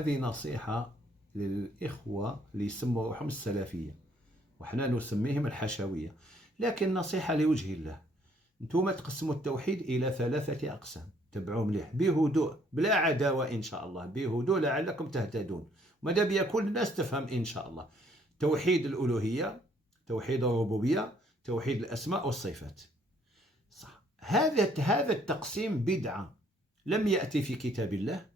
هذه نصيحة للإخوة اللي يسموا روحهم السلفية، وحنا نسميهم الحشوية، لكن نصيحة لوجه الله. انتم تقسموا التوحيد إلى 3 أقسام، تبعوا مليح بهدوء بلا عداوة إن شاء الله، بهدوء لعلكم تهتدون، ماذا بيا كل الناس تفهم إن شاء الله. توحيد الألوهية، توحيد الربوبية، توحيد الأسماء والصفات. صح. هذا التقسيم بدعة، لم يأتي في كتاب الله،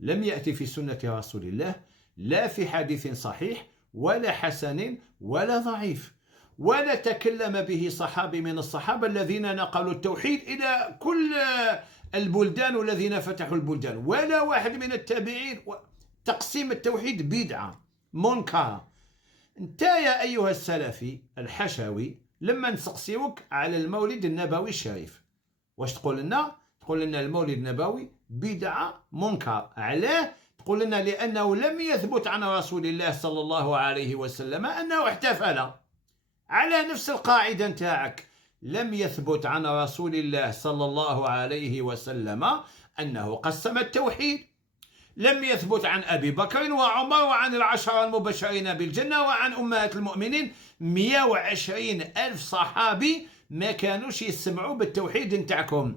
لم يأتي في سنة رسول الله، لا في حديث صحيح ولا حسن ولا ضعيف، ولا تكلم به صحابي من الصحابة الذين نقلوا التوحيد إلى كل البلدان والذين فتحوا البلدان، ولا واحد من التابعين. تقسيم التوحيد بدعة منكرة. انت يا أيها السلفي الحشوي لما نسقسيوك على المولد النبوي الشريف، واش تقول لنا؟ تقول لنا المولد النبوي بدعة منكر. علاه؟ تقول لنا لأنه لم يثبت عن رسول الله صلى الله عليه وسلم أنه احتفل. على نفس القاعدة نتاعك، لم يثبت عن رسول الله صلى الله عليه وسلم أنه قسم التوحيد، لم يثبت عن أبي بكر وعمر وعن العشرة المبشرين بالجنة وعن أمهات المؤمنين. 120 ألف صحابي ما كانوش يسمعوا بالتوحيد نتاعكم،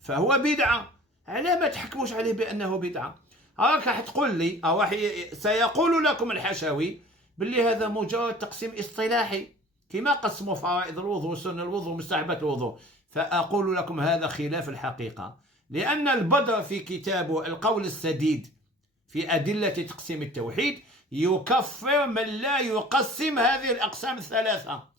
فهو بدعة. على ما تحكموش عليه بأنه بدعة؟ راك حتقول لي أو سيقول لكم الحشوي باللي هذا مجرد تقسيم اصطلاحي، كما قسموا فرائض الوضوء وسنن الوضوء ومستحبات الوضوء. فأقول لكم هذا خلاف الحقيقة، لأن البدر في كتابه القول السديد في أدلة تقسيم التوحيد يكفر من لا يقسم هذه الأقسام الثلاثة.